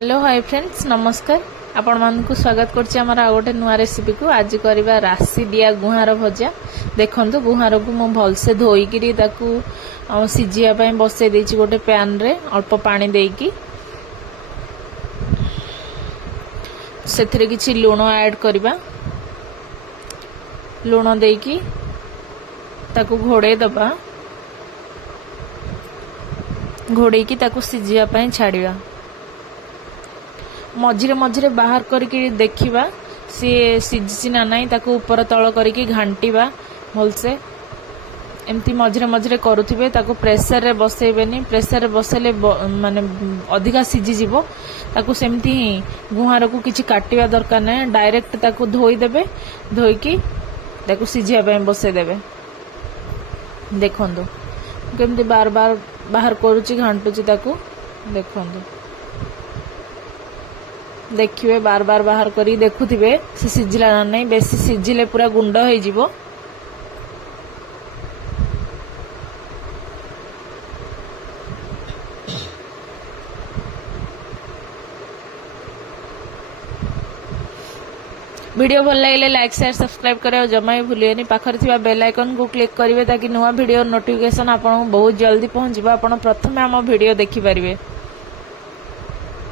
Hello hi friends नमस्कार आपण मानकु स्वागत करछि हमर आ गोटे नुआ रेसिपी को आज करबा राशि दिया गुहार भजा देखंतु गुहार को मो भल से धोई किरी ताकू सिजिया पय बसे देछि गोटे पैन रे अल्प पानी देकी सेथिरे किछि लूण ऐड करबा लूण देकी ताकू घोड़े दबा घोड़े की ताकू सिजिया पय छाड़िबा मझिरे मझिरे बाहर करके देखिबा सी सिझी ना नहीं ताकू ऊपर तळ करके घांटीबा भलसे एमती मझिरे मझिरे करूथिबे ताकू प्रेशर रे बसेबेनी प्रेशर रे बसेले माने अधिका सिझी जीवो ताकू सेमती गुहार को किछि काटिबा दरकार नै डायरेक्ट ताकू धोई देबे धोई की ताकू सिझिया पे बसे देबे देखंदो केमती बार बार बाहर करूची घांटुची ताकू देखंदो देखिए बार बार बाहर करी देखुथिबे से सिझिला ना नहीं बेसी सिझिले पूरा गुंड हो जिवो वीडियो भल लगे लाइक शेयर सब्सक्राइब करे और जमा भी भूलिएनी पाखरे थिबा बेल आइकन को क्लिक करिवे ताकि नुआ वीडियो नोटिफिकेशन आपन बहुत जल्दी पहुंचबा आपन प्रथमे हम वीडियो देखि परिबे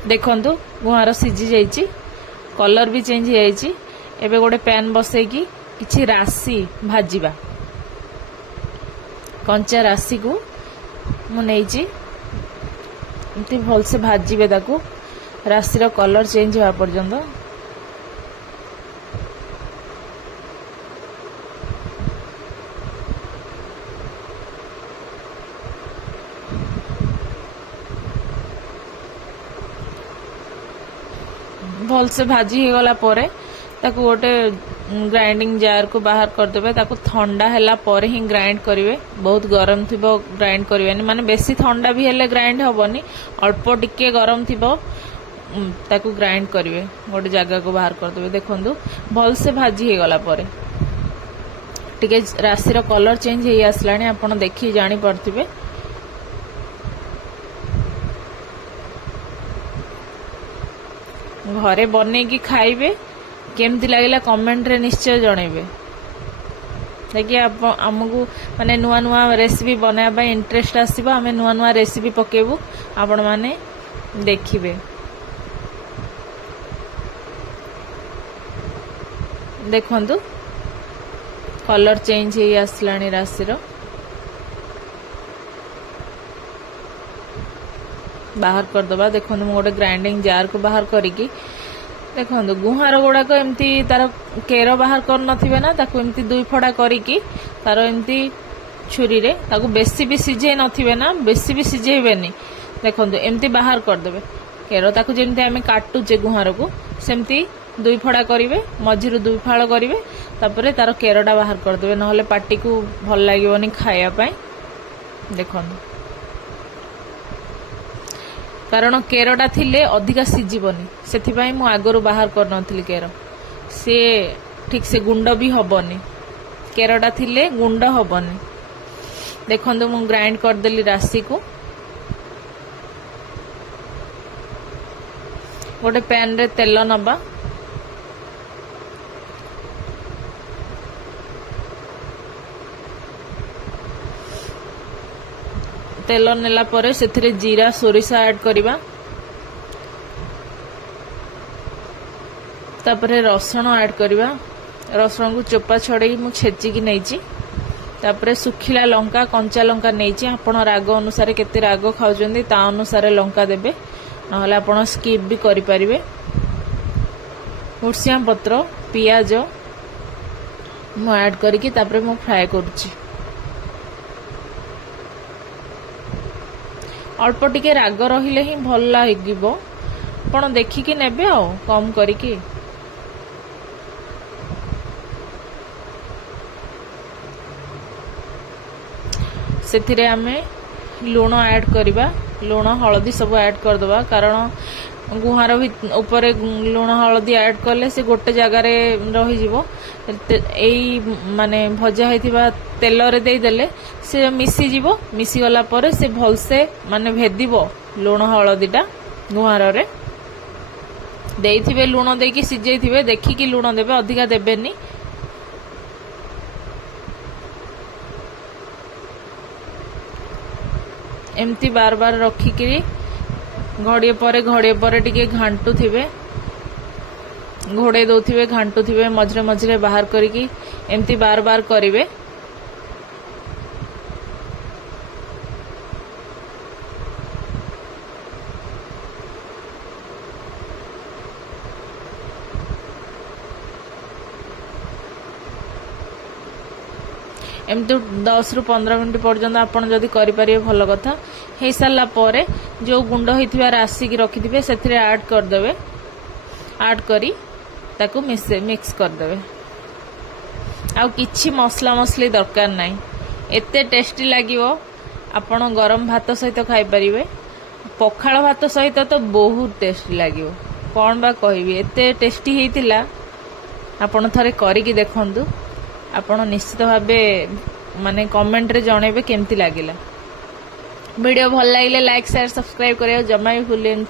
देखंतु गुहार सिझी जाइछि कलर भी चेंज हो जाइछि एबे गोटे पैन बसेकी किछि राशि भाजीबा कंचा राशि को मु नेइछि एमती भल से भाजीबे ताकू राशि रो कलर चेंज होआ पर्यंत भल से भाजी हो गला परे ताकू गोटे ग्राइंडिंग जार को बाहर कर देबे ताकू ठंडा हैला परे ही ग्राइंड करिवे बहुत गरम थिबो ग्राइंड करिवेनी माने बेसी ठंडा भी हेले ग्राइंड होबनी अल्प टिके गरम थिबो ताकू ग्राइंड करिवे गोटे जगह को बाहर कर देबे देखंदु भल से भाजी हो गला परे टिके राशि रो कलर चेंज हे आसलानी आपण देखि जानि पड़थिबे घरे बने की खाइबे केमती लागला कमेंट रे निश्चय जणेबे देखिए आमको माने नुआ नुआ रेसिपी बनाया इंटरेस्ट आसीबो आमे नुआ नुआ रेसिपी पकेबू आपण माने देखिबे देखंतु कलर चेंज हे आसलानी राशि रो बाहर कर दबा देखो गोटे ग्राइंडिंग जार को बाहर करिकी देखो गुहार गुड़ाक एमती तार केर बाहर कर नथिबे ना ताकू एमती दुई फड़ा करिकी तार एमती छुरी रे ताकू बेसी भी सिझे नथिबे ना बेसी भी सिझेबेनी देखो एमती बाहर कर देबे केर ताकू जेमती आमे काटुचे गुहार को सेमती दुई फड़ा करिवे मझिरु दुई फाळ करिवे तापरे तार केरडा बाहर कर देबे नहले पाटी को भल लागिवनी खाया पय देखो कारण केरटा थिले अधिका सिझिबनी सेथिबाई मु आगरु बाहर कर नथिली केर से ठीक से गुंड भी हबनी केरटा थिले गुंड हबनी देखंतु मु ग्राइंड कर देली राशि को गोटे पैन रे तेल नबा तेल नेला परे सेथिरे जीरा सोरिषा ऐड करिबा तापरे रसुण ऐड करिबा रसुण को चोपा छड़ेई मु छेची की नैची तापरे सुखिला लंका कंचा लंका नैची आपण राग अनुसार केते राग खाउचंदी ता अनुसार लंका देबे नहले आपण स्किप भी करि परिबे भुर्सिया पत्र पियाज मु ऐड करिकी तापरे मु फ्राई करछि अल्प टिके राग रहिले ही भल लागिबो आपण देखिकी नेबे आ कम करिकी सेथिरे आमे लूण ऐड करिबा लूण हळदी सब ऐड कर दबा कारण गुहार ऊपर लूण हळदी ऐड करले से गोटे जगह रे रही जिवो एई माने भजा हेतिबा तेल रे देई देले से मिसी जीवो मिसी गला परे से भल से माने भेदिबो लूण हळदीटा गुहार रे ଦେଇଥିବେ ଲୁଣ ଦେଇକି ସିଝେଇଥିବେ ଦେଖିକି ଲୁଣ ଦେବେ, ଅଧିକା ଦେବେନି। एमती बार बार रखिकी घड़िए पर टिके घांटुथिबे, घोड़े दौथिबे, घांटुथिबे, मझरे मझरे बाहर करिकी एमती बार बार करिवे। एमती 10 रु 15 मिनट पर्यंत आपण जदि करि परिबे भल कथा। हे सारला परे जो गुंड होइथिबा राशि की रखिथिबे सेथिरे ऐड कर देबे, ऐड करी ताकू मिक्स कर देबे। आ किछि मसला मसली दरकार नाही, एते टेस्टी लागिवो। आपण गरम भात सहित खाई परिबे, पखाळ भात सहित तो बहुत टेस्टी लागिवो। कोन बा कहिबी, एते टेस्टी हेतिला। आपण थरे करिकि देखंतु, आपण निश्चित भावे माने कमेंट रे जणेबे केमती लागिला। वीडियो भल लागिले लाइक शेयर सब्सक्राइब करियो जमा भी भूलें।